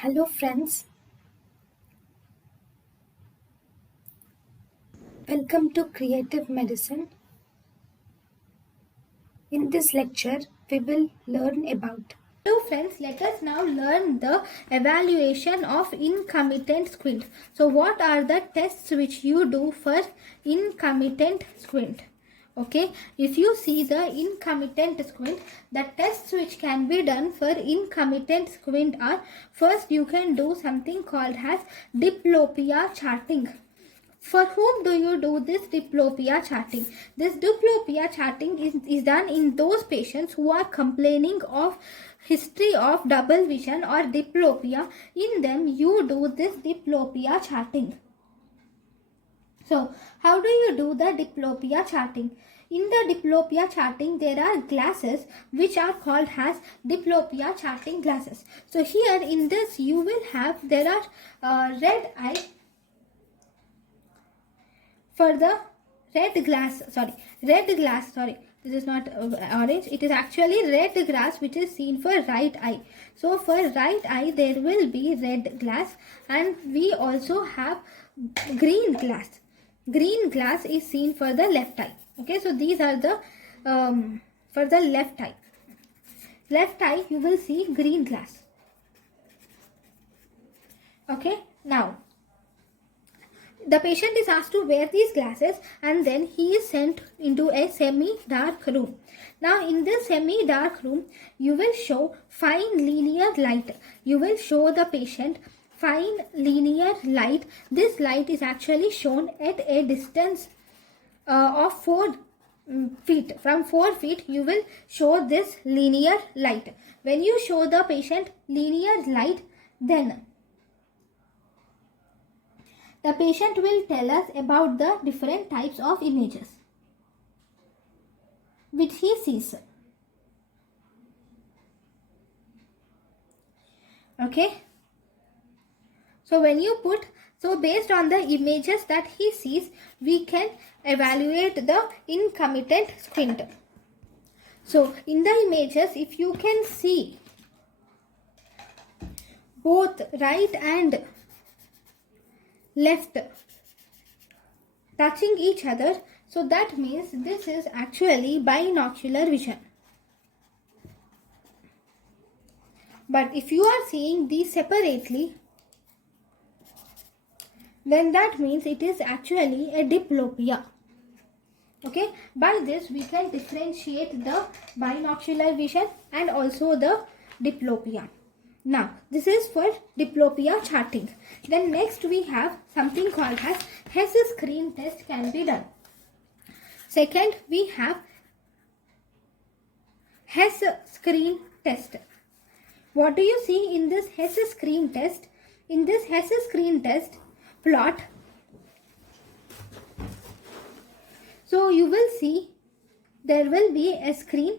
Hello friends, welcome to Creative Medicine. In this lecture, we will learn about. Hello friends, let us now learn the evaluation of incomitant squint. So what are the tests which you do for incomitant squint? Okay, if you see the incomitant squint, the tests which can be done for incomitant squint are: first you can do something called as diplopia charting. For whom do you do this diplopia charting? This diplopia charting is done in those patients who are complaining of history of double vision or diplopia. In them you do this diplopia charting. So how do you do the diplopia charting? In the diplopia charting, there are glasses which are called as diplopia charting glasses. So here in this you will have, there are red eye. For the red glass, this is not orange, it is actually red glass which is seen for right eye. So for right eye there will be red glass, and we also have green glass. Green glass is seen for the left eye. Okay, so these are the for the left eye. Left eye you will see green glass. Okay, now the patient is asked to wear these glasses, and then he is sent into a semi-dark room. Now in this semi-dark room, you will show fine linear light. You will show the patient fine linear light. This light is actually shown at a distance of 4 feet. From 4 feet, you will show this linear light. When you show the patient linear light, then the patient will tell us about the different types of images which he sees. Okay. So when you put, so based on the images that he sees, we can evaluate the incomitant squint. So in the images, if you can see both right and left touching each other, so that means this is actually binocular vision. But if you are seeing these separately, then that means it is actually a diplopia. Okay, by this we can differentiate the binocular vision and also the diplopia. Now, this is for diplopia charting. Then next we have something called as Hess screen test can be done. Second, we have Hess screen test. What do you see in this Hess screen test? In this Hess screen test, plot. So you will see there will be a screen.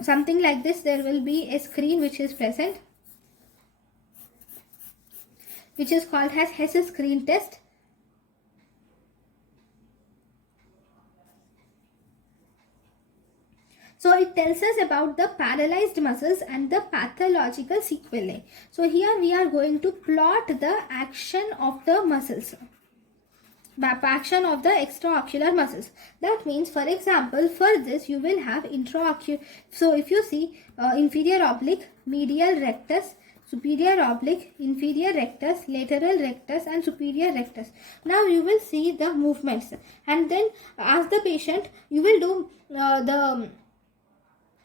Something like this, there will be a screen which is present, which is called as Hess screen test. So it tells us about the paralyzed muscles and the pathological sequelae. So here we are going to plot the action of the muscles. Action of the extraocular muscles. That means, for example, for this you will have intraocular. So if you see inferior oblique, medial rectus, superior oblique, inferior rectus, lateral rectus and superior rectus. Now you will see the movements, and then ask the patient, you will do the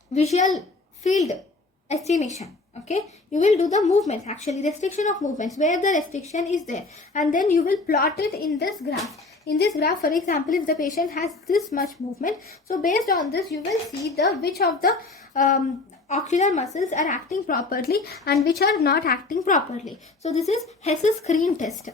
visual field estimation. Okay, you will do the movements, actually restriction of movements, where the restriction is there, and then you will plot it in this graph. In this graph, for example, if the patient has this much movement, so based on this you will see the which of the ocular muscles are acting properly and which are not acting properly. So this is Hess screen test.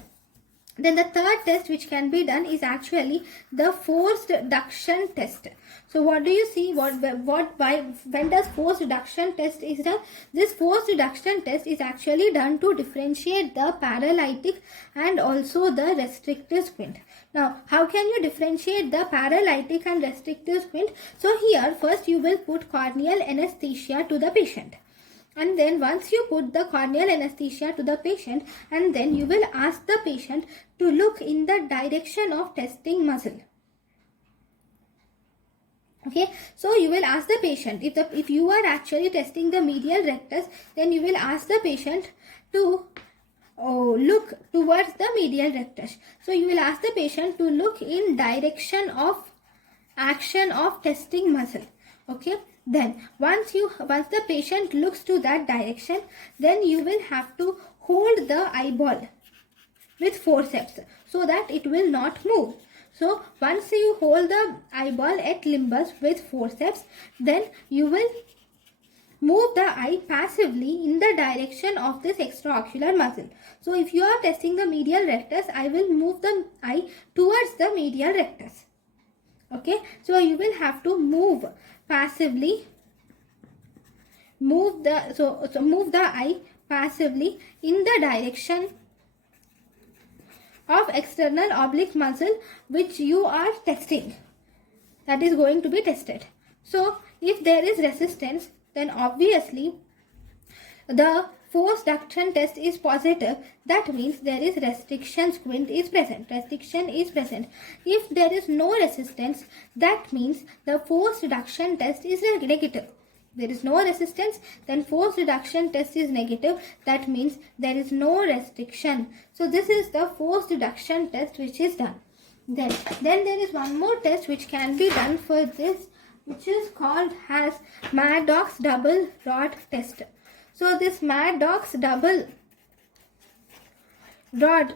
Then the third test which can be done is actually the forced reduction test. So what do you see? When does forced reduction test is done? This forced reduction test is actually done to differentiate the paralytic and also the restrictive squint. Now, how can you differentiate the paralytic and restrictive squint? So here, first you will put corneal anesthesia to the patient. And then once you put the corneal anesthesia to the patient, and then you will ask the patient to look in the direction of testing muscle. Okay, so you will ask the patient, if you are actually testing the medial rectus, then you will ask the patient to look towards the medial rectus. So you will ask the patient to look in direction of action of testing muscle. Okay, then once the patient looks to that direction, then you will have to hold the eyeball with forceps so that it will not move. So once you hold the eyeball at limbus with forceps, then you will move the eye passively in the direction of this extraocular muscle. So if you are testing the medial rectus, I will move the eye towards the medial rectus. Okay, so you will have to move passively, move the eye passively in the direction of external oblique muscle which you are testing, that is going to be tested. So if there is resistance, then obviously the forced reduction test is positive. That means there is restriction squint is present. Restriction is present. If there is no resistance, that means the forced reduction test is negative. There is no resistance, then forced reduction test is negative. That means there is no restriction. So this is the forced reduction test which is done. Then there is one more test which can be done for this, which is called as Maddox double rod test. So this Maddox double rod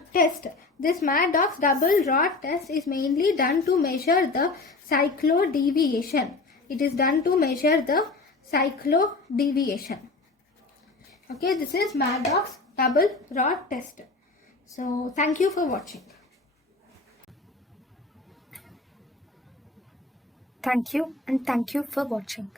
test, is mainly done to measure the cyclodeviation. It is done to measure the cyclodeviation. Okay, this is Maddox double rod test. So thank you for watching. Thank you, and thank you for watching.